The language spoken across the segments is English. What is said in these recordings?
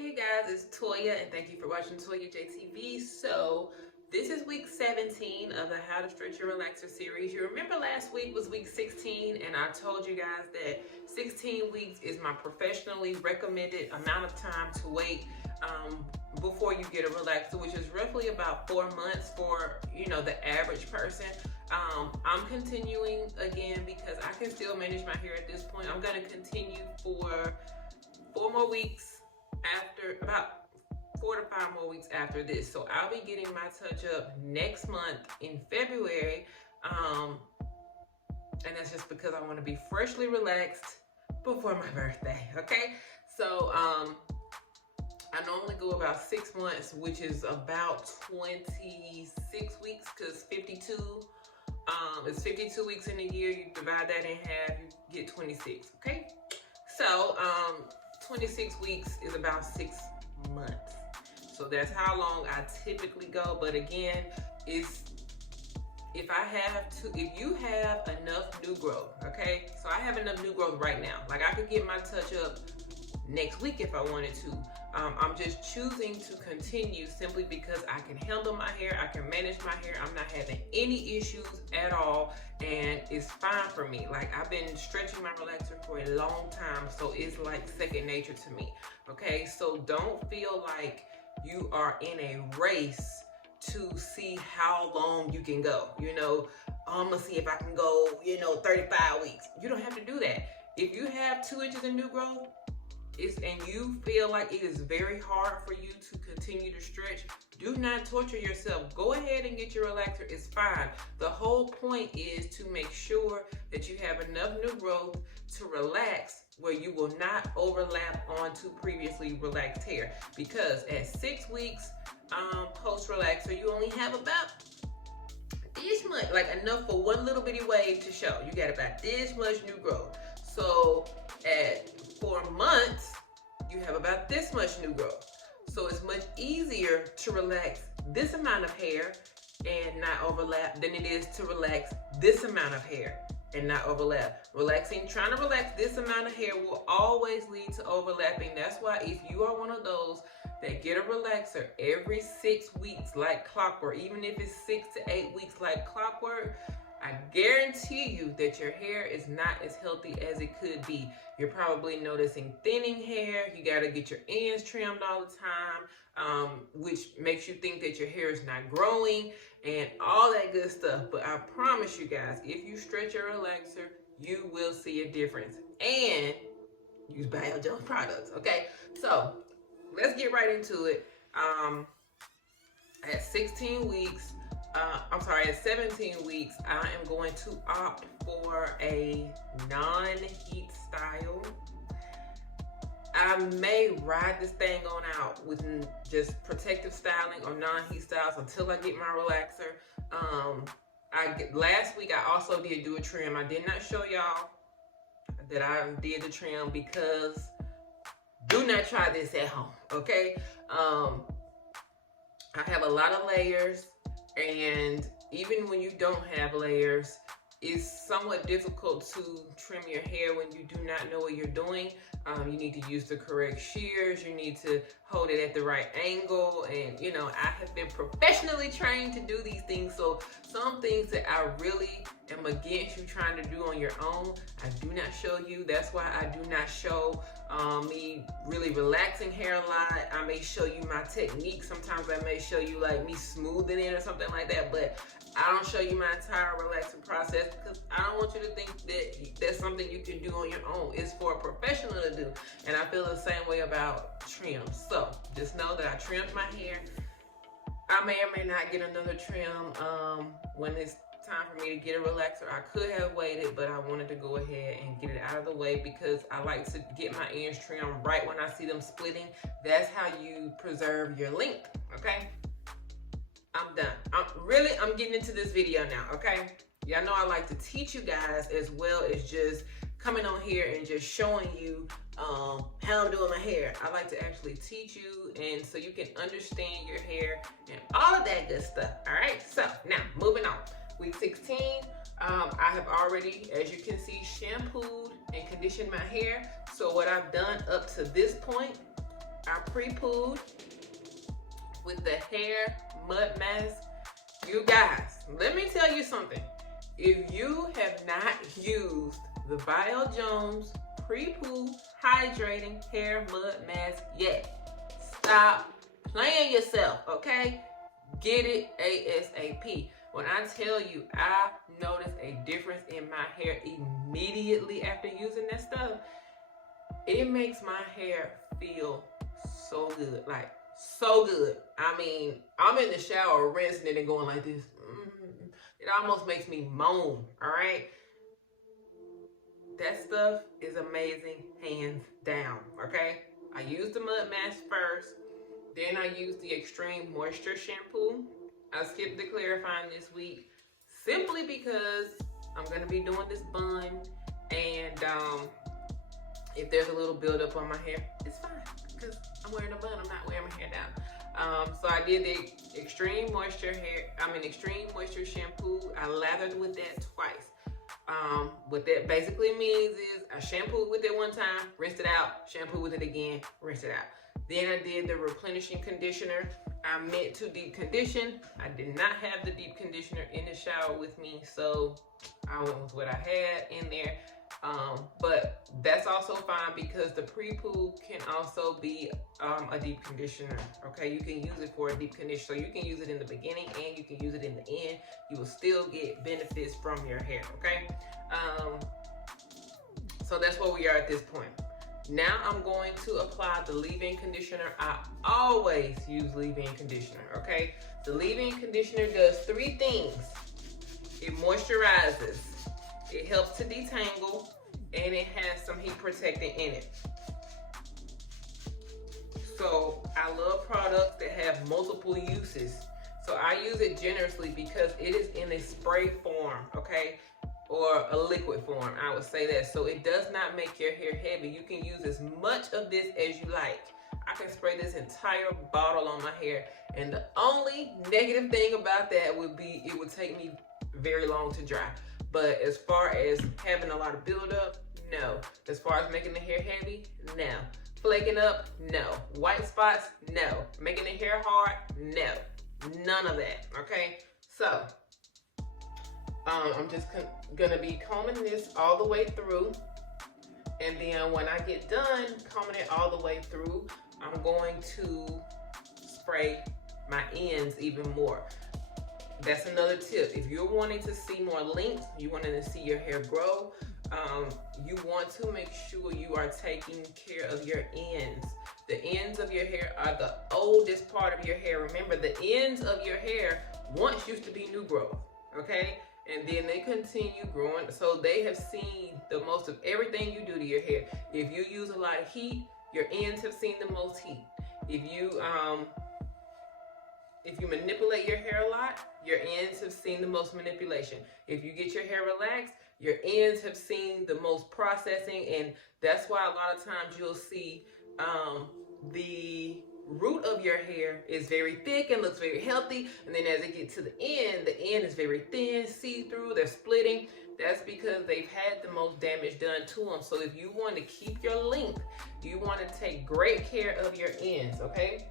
Hey you guys, it's Toya and thank you for watching ToyaJTV. So this is week 17 of the How to Stretch Your Relaxer series. You remember last week was week 16 and I told you guys that 16 weeks is my professionally recommended amount of time to wait before you get a relaxer, which is roughly about 4 months for, the average person. I'm continuing again because I can still manage my hair at this point. I'm going to continue for 4 more weeks after, about 4 to 5 more weeks after this. So I'll be getting my touch up next month in February. And that's just because I want to be freshly relaxed before my birthday. Okay. So, I normally go about 6 months, which is about 26 weeks, because 52, it's 52 weeks in a year. You divide that in half, you get 26. Okay. So, 26 weeks is about 6 months. So that's how long I typically go. But again, if you have enough new growth, okay? So I have enough new growth right now. Like I could get my touch up next week if I wanted to. I'm just choosing to continue simply because I can handle my hair, I can manage my hair, I'm not having any issues at all, and it's fine for me. Like I've been stretching my relaxer for a long time, so it's like second nature to me, okay? So don't feel like you are in a race to see how long you can go. I'm gonna see if I can go, 35 weeks. You don't have to do that. If you have 2 inches of new growth, and you feel like it is very hard for you to continue to stretch, do not torture yourself. Go ahead and get your relaxer. It's fine. The whole point is to make sure that you have enough new growth to relax where you will not overlap onto previously relaxed hair. Because at 6 weeks post relaxer, you only have about this much, like enough for one little bitty wave to show. You got about this much new growth. So at 4 months, you have about this much new growth. So it's much easier to relax this amount of hair and not overlap than it is to relax this amount of hair and not overlap. Trying to relax this amount of hair will always lead to overlapping. That's why if you are one of those that get a relaxer every 6 weeks like clockwork, even if it's 6 to 8 weeks like clockwork, I guarantee you that your hair is not as healthy as it could be. You're probably noticing thinning hair. You got to get your ends trimmed all the time, which makes you think that your hair is not growing and all that good stuff. But I promise you guys, if you stretch your relaxer, you will see a difference. And use BioJones products, okay? So let's get right into it. At 16 weeks, at 17 weeks, I am going to opt for a non-heat style. I may ride this thing on out with just protective styling or non-heat styles until I get my relaxer. Last week I also did do a trim. I did not show y'all that I did the trim because do not try this at home, okay? I have a lot of layers. And even when you don't have layers, it's somewhat difficult to trim your hair when you do not know what you're doing. You need to use the correct shears. You need to hold it at the right angle. And, I have been professionally trained to do these things. So some things that I really am against you trying to do on your own, I do not show you. That's why I do not show me really relaxing hair a lot. I may show you my technique. Sometimes I may show you like me smoothing it or something like that. But I don't show you my entire relaxing process because I don't want you to think that that's something you can do on your own. It's for a professional to do. And I feel the same way about trims. So just know that I trimmed my hair. I may or may not get another trim when it's time for me to get a relaxer. I could have waited, but I wanted to go ahead and get it out of the way because I like to get my ends trimmed right when I see them splitting. That's how you preserve your length, okay? I'm done. I'm getting into this video now, okay? Y'all know I like to teach you guys as well as just coming on here and just showing you how I'm doing my hair. I like to actually teach you and so you can understand your hair and all of that good stuff, all right? So now, moving on. Week 16, I have already, as you can see, shampooed and conditioned my hair. So what I've done up to this point, I pre-pooed with the hair mud mask. You guys, let me tell you something. If you have not used the Bio Jones pre-poo hydrating hair mud mask yet, stop playing yourself, okay? Get it ASAP. When I tell you, I noticed a difference in my hair immediately after using that stuff. It makes my hair feel so good, like so good. I mean, I'm in the shower rinsing it and going like this. It almost makes me moan, all right? That stuff is amazing, hands down, okay? I used the mud mask first, then I used the Extreme Moisture shampoo. I skipped the clarifying this week simply because I'm gonna be doing this bun, and if there's a little buildup on my hair, it's fine because I'm wearing a bun. I'm not wearing my hair down. So I did the Extreme Moisture shampoo. I lathered with that twice. What that basically means is I shampooed with it one time, rinsed it out, shampoo with it again, rinse it out. Then I did the replenishing conditioner. I meant to deep condition. I did not have the deep conditioner in the shower with me, so I went with what I had in there. But that's also fine because the pre-poo can also be a deep conditioner, okay? You can use it for a deep conditioner. So you can use it in the beginning and you can use it in the end. You will still get benefits from your hair, okay? So that's where we are at this point. Now I'm going to apply the leave-in conditioner. I always use leave-in conditioner, okay? The leave-in conditioner does 3 things. It moisturizes, it helps to detangle, and it has some heat protectant in it. So I love products that have multiple uses. So I use it generously because it is in a spray form, okay? Or a liquid form, I would say that. So it does not make your hair heavy. You can use as much of this as you like. I can spray this entire bottle on my hair. And the only negative thing about that would be it would take me very long to dry. But as far as having a lot of buildup, no. As far as making the hair heavy, no. Flaking up, no. White spots, no. Making the hair hard, no. None of that, okay? So, I'm just gonna be combing this all the way through. And then when I get done combing it all the way through, I'm going to spray my ends even more. That's another tip. If you're wanting to see more length, you wanting to see your hair grow, you want to make sure you are taking care of your ends. The ends of your hair are the oldest part of your hair. Remember, the ends of your hair once used to be new growth, okay? And then they continue growing. So they have seen the most of everything you do to your hair. If you use a lot of heat, your ends have seen the most heat. If you manipulate your hair a lot, your ends have seen the most manipulation. If you get your hair relaxed, your ends have seen the most processing, and that's why a lot of times you'll see the root of your hair is very thick and looks very healthy, and then as it gets to the end is very thin, see-through, they're splitting. That's because they've had the most damage done to them. So if you want to keep your length, you want to take great care of your ends, okay?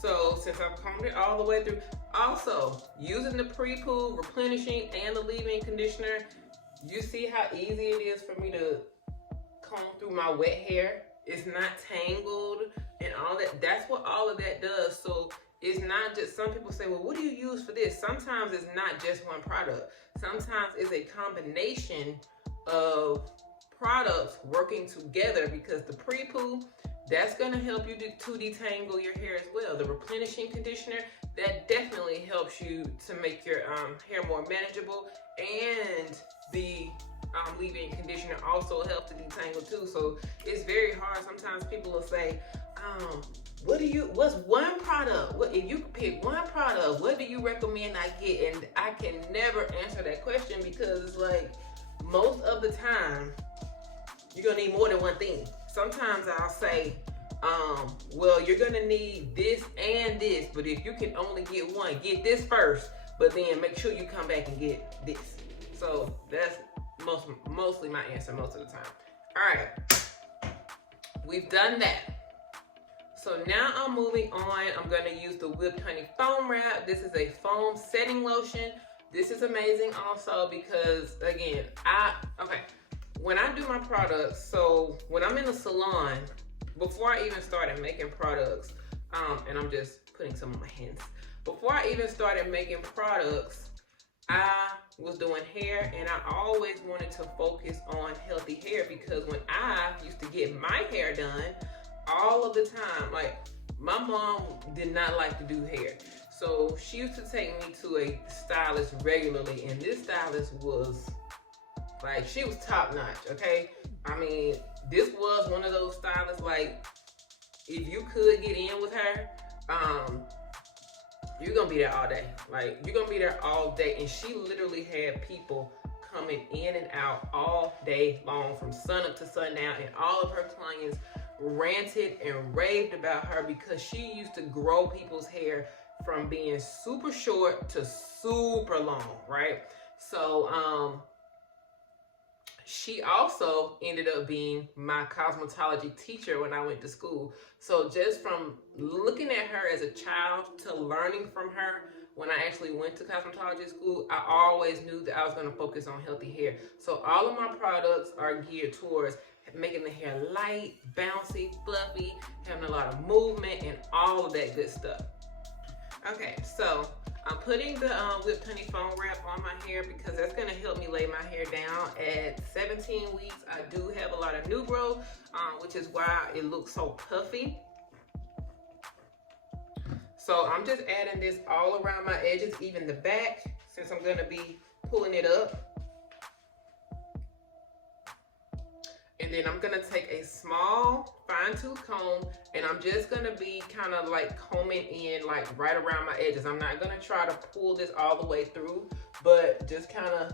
So since I've combed it all the way through, also using the pre-poo, replenishing, and the leave-in conditioner, you see how easy it is for me to comb through my wet hair. It's not tangled and all that. That's what all of that does. So it's not just, some people say, well, what do you use for this? Sometimes it's not just one product. Sometimes it's a combination of products working together, because the pre-poo, that's gonna help you to detangle your hair as well. The replenishing conditioner, that definitely helps you to make your hair more manageable, and the leave-in conditioner also helps to detangle too. So it's very hard. Sometimes people will say, what's one product? If you could pick one product, what do you recommend I get? And I can never answer that question, because it's like, most of the time, you're gonna need more than one thing. Sometimes I'll say, well, you're gonna need this and this, but if you can only get one, get this first, but then make sure you come back and get this. So that's mostly my answer most of the time. All right, we've done that. So now I'm moving on. I'm gonna use the Whipped Honey Foam Wrap. This is a foam setting lotion. This is amazing also because, again, when I do my products, so when I'm in the salon, before I even started making products, and I'm just putting some on my hands. Before I even started making products, I was doing hair, and I always wanted to focus on healthy hair because when I used to get my hair done, all of the time, like my mom did not like to do hair. So she used to take me to a stylist regularly, and this stylist was like, she was top notch, okay? I mean, this was one of those stylists, like, if you could get in with her, you're gonna be there all day. Like, you're gonna be there all day. And she literally had people coming in and out all day long from sun up to sundown, and all of her clients ranted and raved about her because she used to grow people's hair from being super short to super long, right? So she also ended up being my cosmetology teacher when I went to school. So just from looking at her as a child to learning from her when I actually went to cosmetology school, I always knew that I was going to focus on healthy hair. So all of my products are geared towards making the hair light, bouncy, fluffy, having a lot of movement, and all of that good stuff. Okay, so I'm putting the Whipped Honey Foam Wrap on my hair because that's going to help me lay my hair down. At 17 weeks, I do have a lot of new growth, which is why it looks so puffy. So I'm just adding this all around my edges, even the back, since I'm going to be pulling it up. And then I'm gonna take a small fine-tooth comb, and I'm just gonna be kind of like combing in like right around my edges. I'm not gonna try to pull this all the way through, but just kind of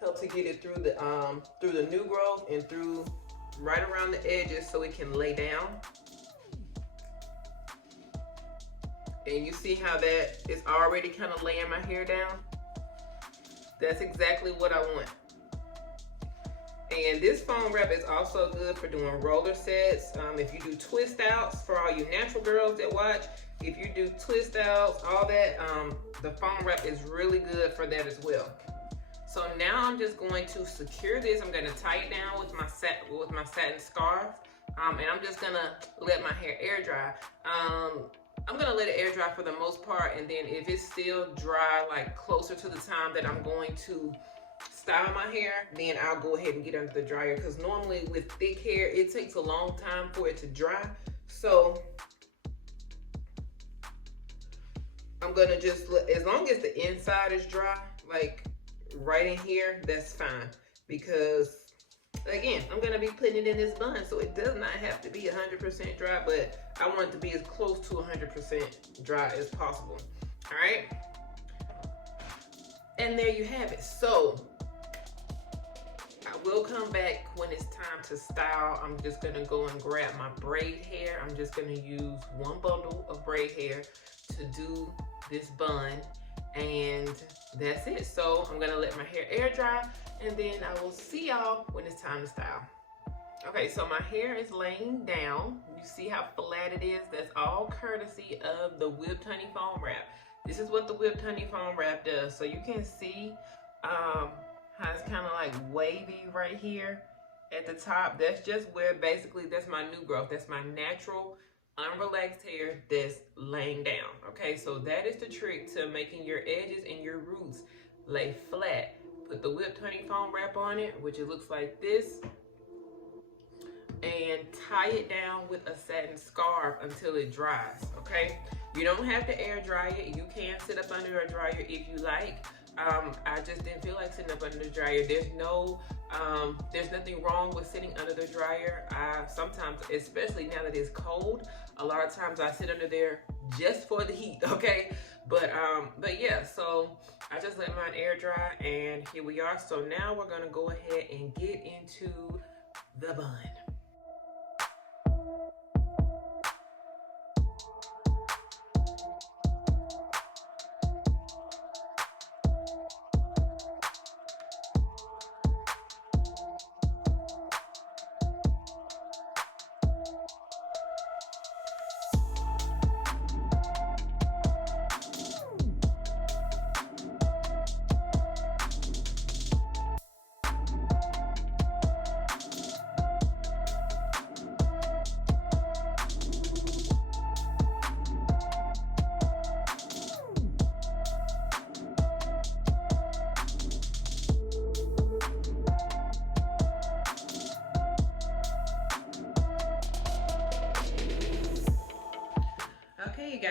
help to get it through the new growth and through right around the edges so it can lay down. And you see how that is already kind of laying my hair down? That's exactly what I want. And this foam wrap is also good for doing roller sets. If you do twist outs, for all you natural girls that watch, if you do twist outs, all that, the foam wrap is really good for that as well. So now I'm just going to secure this. I'm going to tie it down with my satin scarf, and I'm just going to let my hair air dry. I'm going to let it air dry for the most part, and then if it's still dry, like closer to the time that I'm going to style my hair, then I'll go ahead and get under the dryer, because normally with thick hair it takes a long time for it to dry. So I'm gonna just let, as long as the inside is dry, like right in here, that's fine, because again, I'm gonna be putting it in this bun, so it does not have to be 100% dry, but I want it to be as close to 100% dry as possible. All right, and there you have it. So I will come back when it's time to style. I'm just gonna go and grab my braid hair. I'm just gonna use one bundle of braid hair to do this bun, and that's it. So I'm gonna let my hair air dry, and then I will see y'all when it's time to style. Okay, so my hair is laying down. You see how flat it is? That's all courtesy of the Whipped Honey Foam Wrap. This is what the Whipped Honey Foam Wrap does. So you can see how it's kind of like wavy right here at the top. That's just where basically that's my new growth. That's my natural unrelaxed hair that's laying down. Okay, so that is the trick to making your edges and your roots lay flat. Put the Whipped Honey Foam Wrap on it, which it looks like this, and tie it down with a satin scarf until it dries. Okay, you don't have to air dry it. You can sit up under a dryer if you like. I just didn't feel like sitting up under the dryer. There's nothing wrong with sitting under the dryer. I sometimes, especially now that it's cold, a lot of times I sit under there just for the heat, okay? But yeah, so I just let mine air dry, and here we are. So now we're gonna go ahead and get into the bun.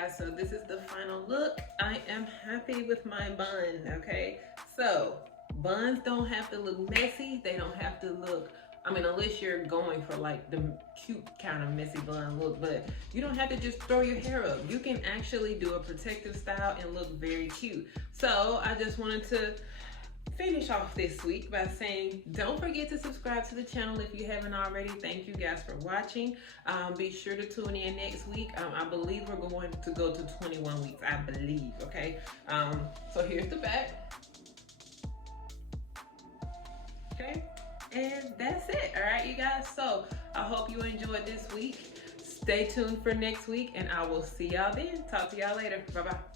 guys, so this is the final look. I am happy with my bun, okay? So buns don't have to look messy. They don't have to look, I mean, unless you're going for like the cute kind of messy bun look, but you don't have to just throw your hair up. You can actually do a protective style and look very cute. So I just wanted to finish off this week by saying don't forget to subscribe to the channel if you haven't already. Thank you guys for watching. Be sure to tune in next week. I believe we're going to go to 21 weeks, I believe, okay? So here's the back. Okay, and that's it. All right, you guys, so I hope you enjoyed this week. Stay tuned for next week, and I will see y'all then. Talk to y'all later. Bye-bye.